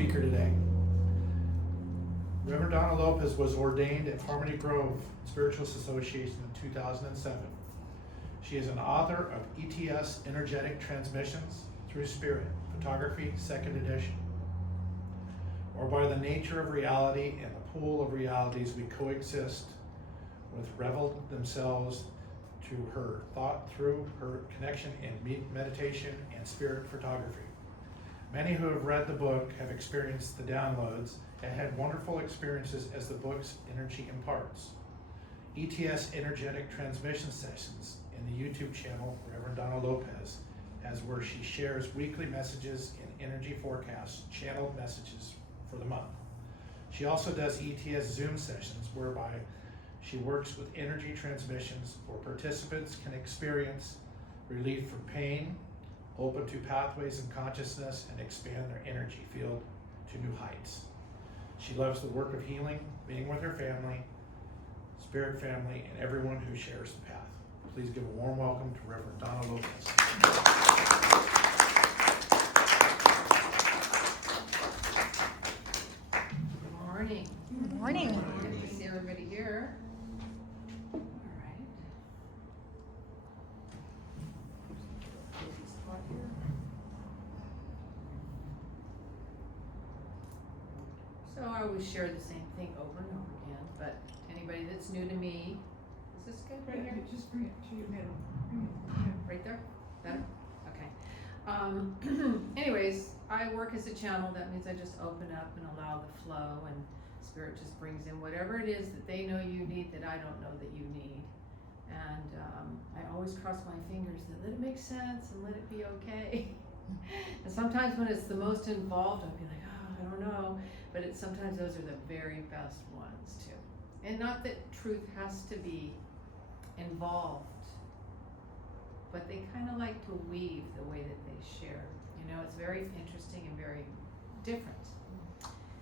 speaker today. Reverend Donna Lopez was ordained at Harmony Grove Spiritualist Association in 2007. She is an author of ETS, Energetic Transmissions Through Spirit, Photography, 2nd edition. Or by the nature of reality and the pool of realities we coexist with revel themselves to her thought through her connection in meditation and spirit photography. Many who have read the book have experienced the downloads and had wonderful experiences as the book's energy imparts. ETS Energetic Transmission Sessions in the YouTube channel Reverend Donna Lopez has where she shares weekly messages and energy forecasts, channeled messages for the month. She also does ETS Zoom sessions whereby she works with energy transmissions where participants can experience relief from pain, open to pathways in consciousness, and expand their energy field to new heights. She loves the work of healing, being with her family, spirit family, and everyone who shares the path. Please give a warm welcome to Reverend Donna Lopez. Good morning. Good morning. Good to see everybody here. All right. Spot here. So I always share the same thing over and over again, but anybody that's new to me, is this good right here? Just bring it to your middle. Right there? Better? Okay. Anyways, I work as a channel. That means I just open up and allow the flow, and Spirit just brings in whatever it is that they know you need that I don't know that you need. And I always cross my fingers that let it make sense and let it be okay. And sometimes when it's the most involved, I'll be like, oh, I don't know. But sometimes those are the very best ones too. And not that truth has to be involved, but they kind of like to weave the way that they share. You know, it's very interesting and very different.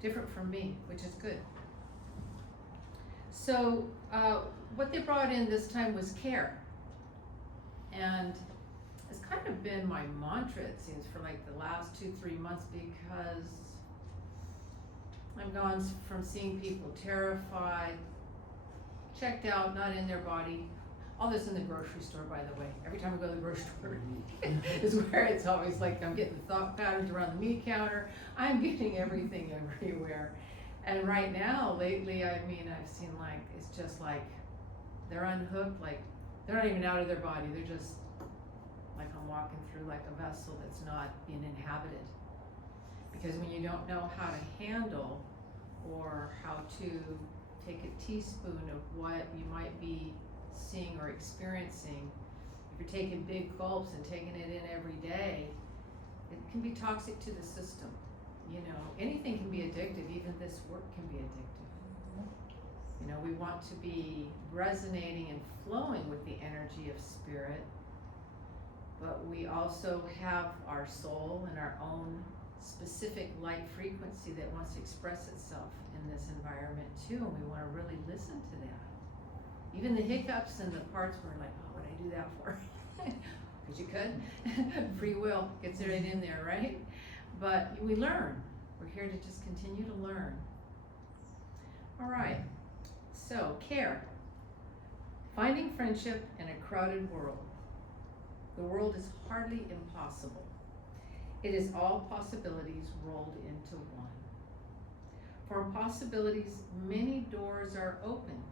Different from me, which is good. So what they brought in this time was care. And it's kind of been my mantra, it seems, for like the last 2-3 months, because I've gone from seeing people terrified, checked out, not in their body. All this in the grocery store, by the way. Every time I go to the grocery store is where it's always like I'm getting the thought patterns around the meat counter. I'm getting everything everywhere. And right now, lately, I mean, I've seen like, it's just like they're unhooked, like they're not even out of their body. They're just like I'm walking through like a vessel that's not being inhabited. Because when you don't know how to handle or how to take a teaspoon of what you might be seeing or experiencing, if you're taking big gulps and taking it in every day, it can be toxic to the system. You know, anything can be addictive, even this work can be addictive. You know, we want to be resonating and flowing with the energy of spirit, but we also have our soul and our own specific light frequency that wants to express itself in this environment too, and we want to really listen to that. Even the hiccups and the parts where like, oh, what'd I do that for? Because you could. Free will gets it right in there, right? But we learn. We're here to just continue to learn. All right. So, care. Finding friendship in a crowded world. The world is hardly impossible. It is all possibilities rolled into one. For possibilities, many doors are opened,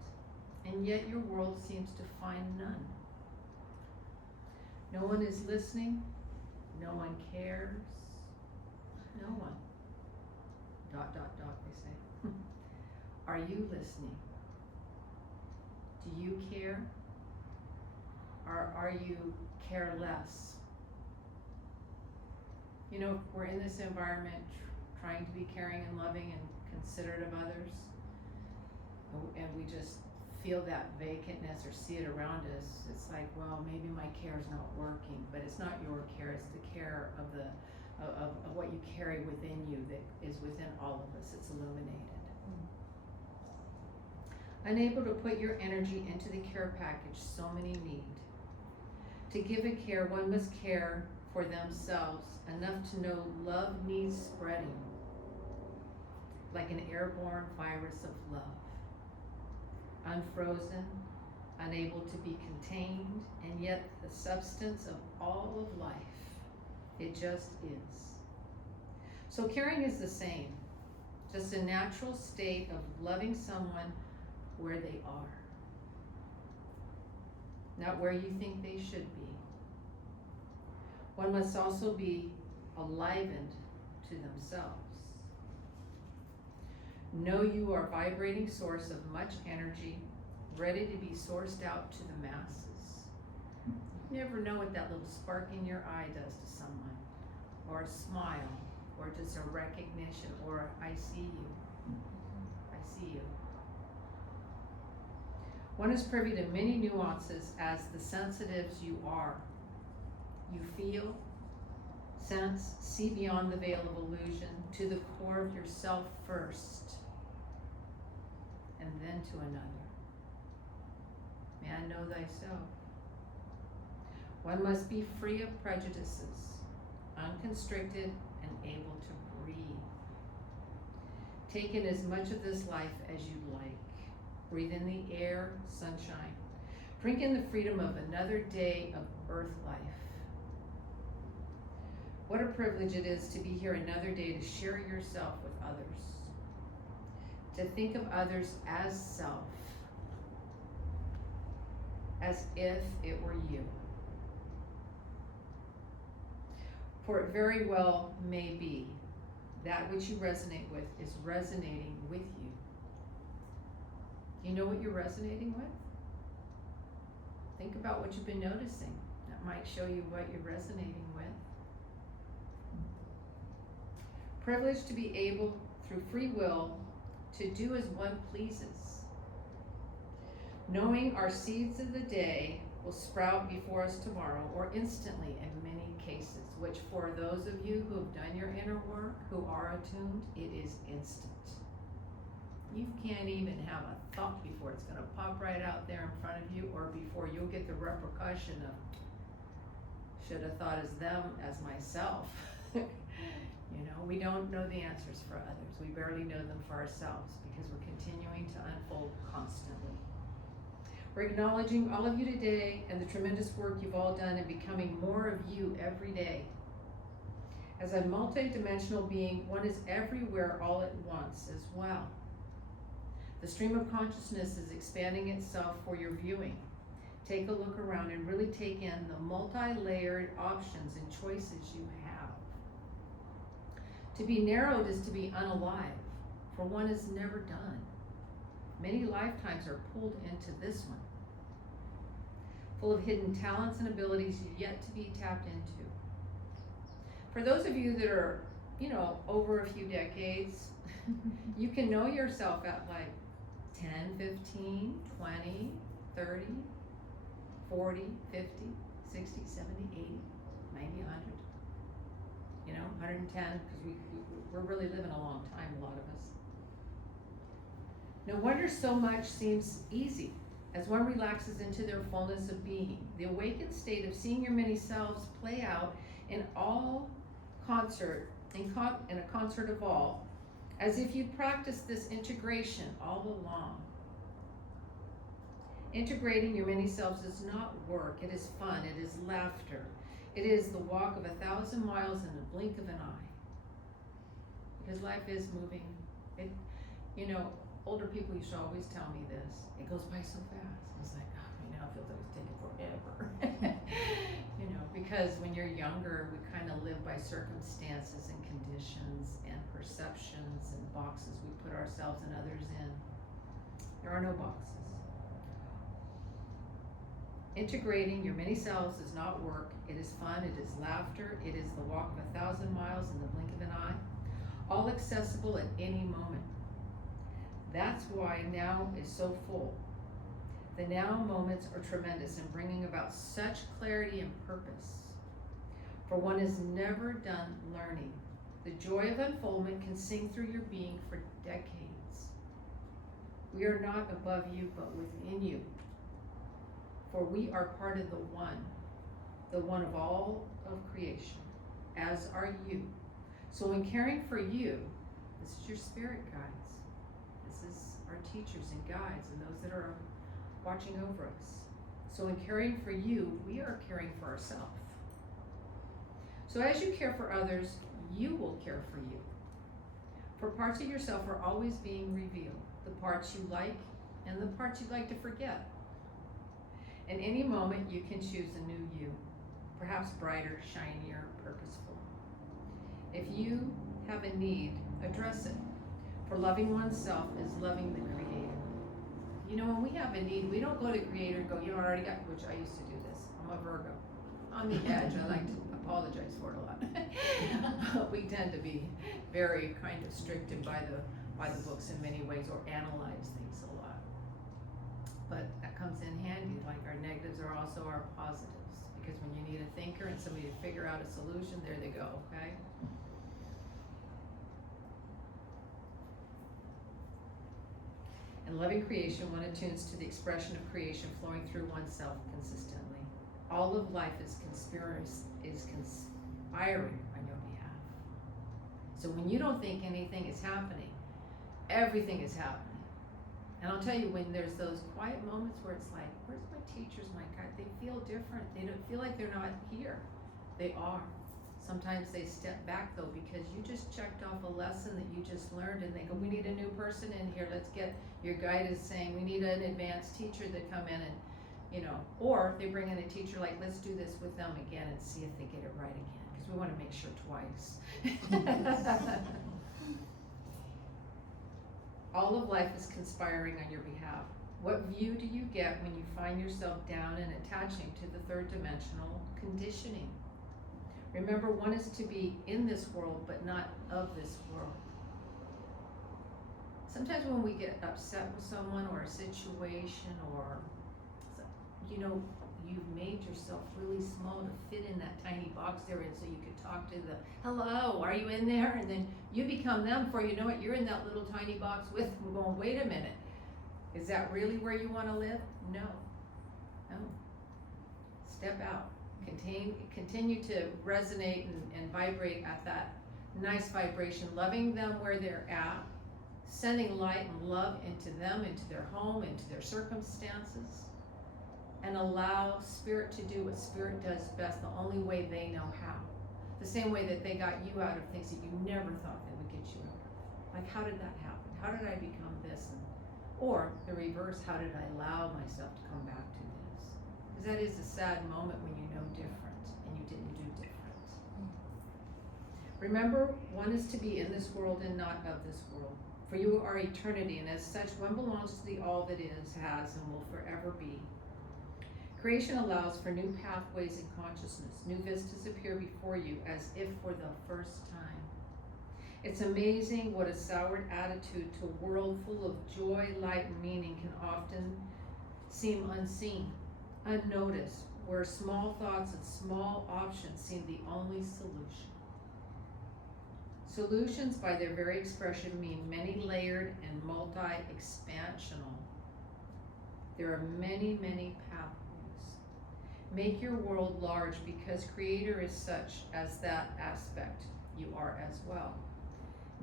and yet your world seems to find none. No one is listening. No one cares. No one. ... they say. Are you listening? Do you care? Or are you careless? You know, we're in this environment trying to be caring and loving and considerate of others, and we just feel that vacantness or see it around us. It's like, well, maybe my care is not working, but it's not your care, it's the care of of what you carry within you that is within all of us. It's illuminated. Unable to put your energy into the care package so many need. To give a care, one must care for themselves enough to know love needs spreading. like an airborne virus of love. Unfrozen, unable to be contained, and yet the substance of all of life. It just is. So caring is the same, just a natural state of loving someone where they are, not where you think they should be. One must also be alivened to themselves. Know you are a vibrating source of much energy, ready to be sourced out to the masses. You never know what that little spark in your eye does to someone, or a smile, or just a recognition, or I see you. I see you. One is privy to many nuances as the sensitives you are. You feel, sense, see beyond the veil of illusion to the core of yourself first, and then to another. Man, know thyself. One must be free of prejudices, unconstricted, and able to breathe. Take in as much of this life as you like. Breathe in the air, sunshine. Drink in the freedom of another day of earth life. What a privilege it is to be here another day to share yourself with others. To think of others as self. As if it were you. For it very well may be that which you resonate with is resonating with you. You know what you're resonating with? Think about what you've been noticing. That might show you what you're resonating with. Privileged to be able, through free will, to do as one pleases. Knowing our seeds of the day will sprout before us tomorrow, or instantly in many cases, which for those of you who have done your inner work, who are attuned, it is instant. You can't even have a thought before it's gonna pop right out there in front of you, or before you'll get the repercussion of, should have thought as them as myself. You know, we don't know the answers for others. We barely know them for ourselves because we're continuing to unfold constantly. We're acknowledging all of you today and the tremendous work you've all done in becoming more of you every day. As a multi-dimensional being, one is everywhere all at once as well. The stream of consciousness is expanding itself for your viewing. Take a look around and really take in the multi-layered options and choices you have. To be narrowed is to be unalive, for one is never done. Many lifetimes are pulled into this one, full of hidden talents and abilities yet to be tapped into. For those of you that are, over a few decades, you can know yourself at like 10, 15, 20, 30, 40, 50, 60, 70, 80, 90, 100. 110, because we're really living a long time, a lot of us. No wonder so much seems easy as one relaxes into their fullness of being. The awakened state of seeing your many selves play out in a concert of all, as if you'd practiced this integration all along. Integrating your many selves is not work, it is fun, it is laughter. It is the walk of 1,000 miles in the blink of an eye. Because life is moving. Older people used to always tell me this. It goes by so fast. I was like, it feels like it's taking forever. Because when you're younger, we kind of live by circumstances and conditions and perceptions and boxes we put ourselves and others in. There are no boxes. Integrating your many selves is not work, it is fun, it is laughter, it is the walk of 1,000 miles in the blink of an eye, all accessible at any moment. That's why now is so full. The now moments are tremendous in bringing about such clarity and purpose. For one is never done learning. The joy of unfoldment can sing through your being for decades. We are not above you, but within you. For we are part of the one of all of creation, as are you. So in caring for you, This is your spirit guides. This is our teachers and guides and those that are watching over us. So in caring for you, we are caring for ourselves. So as you care for others, you will care for you. For parts of yourself are always being revealed, the parts you like and the parts you'd like to forget. In any moment, you can choose a new you, perhaps brighter, shinier, purposeful. If you have a need, address it. For loving oneself is loving the Creator. You know, when we have a need, we don't go to Creator and go, you know, I already got, which I used to do this. I'm a Virgo. On the edge, I like to apologize for it a lot. We tend to be very kind of strict and by the books in many ways, or analyze things a lot. But that comes in handy, like our negatives are also our positives. Because when you need a thinker and somebody to figure out a solution, there they go, okay? In loving creation, one attunes to the expression of creation flowing through oneself consistently. All of life is conspiring on your behalf. So when you don't think anything is happening, everything is happening. And I'll tell you, when there's those quiet moments where it's like, where's my teachers, my guide? They feel different. They don't feel like they're not here. They are. Sometimes they step back though, because you just checked off a lesson that you just learned and they go, we need a new person in here. Let's get, your guide is saying, we need an advanced teacher to come in and, you know, or they bring in a teacher like, let's do this with them again and see if they get it right again. Because we want to make sure twice. All of life is conspiring on your behalf. What view do you get when you find yourself down and attaching to the third dimensional conditioning? Remember, one is to be in this world, but not of this world. Sometimes when we get upset with someone or a situation, or, you know, you've made yourself really small to fit in that tiny box they're in so you could talk to the, hello, are you in there? And then you become them before you know it, you're in that little tiny box with them going, wait a minute. Is that really where you want to live? No. No. Step out. Continue to resonate and vibrate at that nice vibration, loving them where they're at, sending light and love into them, into their home, into their circumstances, and allow Spirit to do what Spirit does best, the only way they know how. The same way that they got you out of things that you never thought they would get you out of. Like, how did that happen? How did I become this? Or the reverse, how did I allow myself to come back to this? Because that is a sad moment when you know different and you didn't do different. Remember, one is to be in this world and not of this world. For you are eternity, and as such, one belongs to the all that is, has, and will forever be. Creation allows for new pathways in consciousness. New vistas appear before you as if for the first time. It's amazing what a soured attitude to a world full of joy, light, and meaning can often seem unseen, unnoticed, where small thoughts and small options seem the only solution. Solutions, by their very expression, mean many-layered and multi-expansional. There are many, many pathways. Make your world large, because Creator is such as that aspect. You are as well.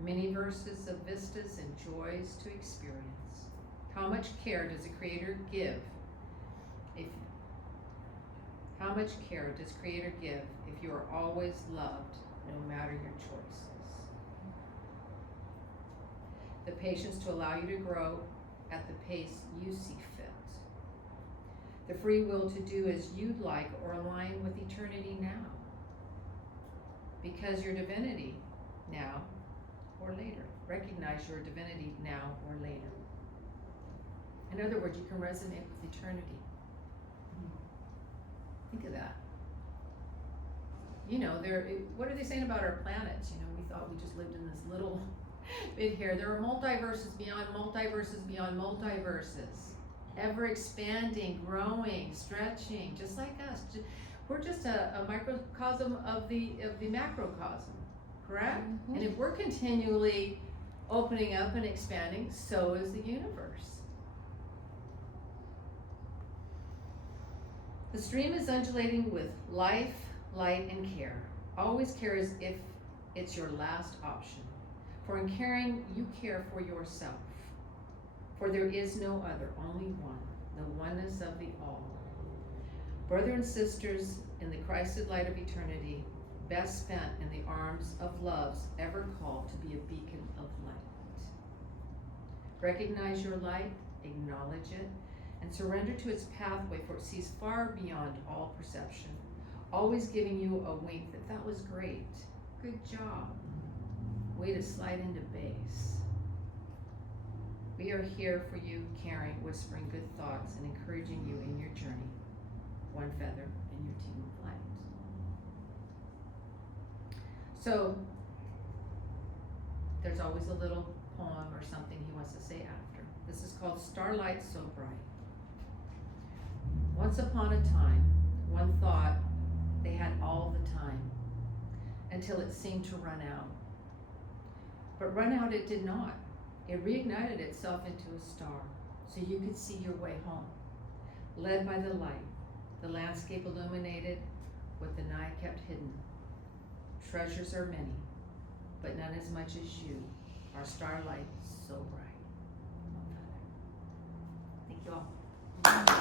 Many verses of vistas and joys to experience. How much care does a Creator give? How much care does Creator give if you are always loved, no matter your choices? The patience to allow you to grow at the pace you see fit. The free will to do as you'd like or align with eternity now. Because your divinity now or later. Recognize your divinity now or later. In other words, you can resonate with eternity. Think of that. You know, what are they saying about our planets? You know, we thought we just lived in this little bit here. There are multiverses beyond multiverses beyond multiverses. Ever expanding, growing, stretching, just like us. We're just a microcosm of the macrocosm, correct? Mm-hmm. And if we're continually opening up and expanding, so is the universe. The stream is undulating with life, light, and care. Always care as if it's your last option. For in caring, you care for yourself. For there is no other, only one, the oneness of the all. Brother and sisters, in the Christed light of eternity, best spent in the arms of loves ever called to be a beacon of light. Recognize your light, acknowledge it, and surrender to its pathway, for it sees far beyond all perception, always giving you a wink that was great, good job, way to slide into base. We are here for you, caring, whispering good thoughts, and encouraging you in your journey, one feather in your team of light. So, there's always a little poem or something he wants to say after. This is called Starlight So Bright. Once upon a time, one thought they had all the time, until it seemed to run out. But run out it did not. It reignited itself into a star, so you could see your way home. Led by the light, the landscape illuminated, what the night kept hidden. Treasures are many, but none as much as you, our starlight so bright. Thank you all.